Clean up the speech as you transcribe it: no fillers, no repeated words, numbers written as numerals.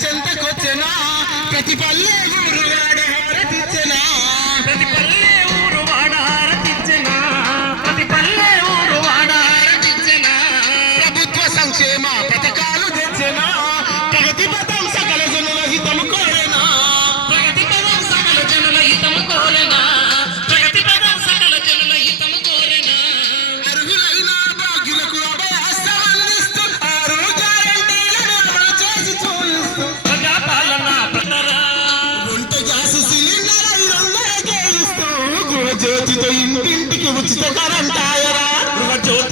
చెంతకొచ్చెనా ప్రతి పల్లె ఊరు వాడ హారతిచ్చెనా ప్రతి పల్లె ఊరు వాడ హారతిచ్చెనా ప్రతి పల్లె ఊరు వాడ హారతిచ్చెనా ప్రభుత్వ సంక్షేమ పథకాలు తెచ్చెనా ప్రగతి పథం సకల జనుల హితము కోరెనా ప్రగతి పదం సకల జనుల హితము కోరెనా ప్రగతి పదం సకల జనుల హితము కోరెనా అర్హులైన భాగ్యులకు అభయహస్తమందిస్తూ 6 గ్యారెంటీలను అమలు చేసి చూపిస్తూ ప్రజాపాలన ప్రతరా వంట గ్యాస్ సిలిండర్ 500కే ఇస్తూ గృహజ్యోతితో ఇంటింటికి ఉచిత కరెంట్ ఆయరా గృహజ్యోతి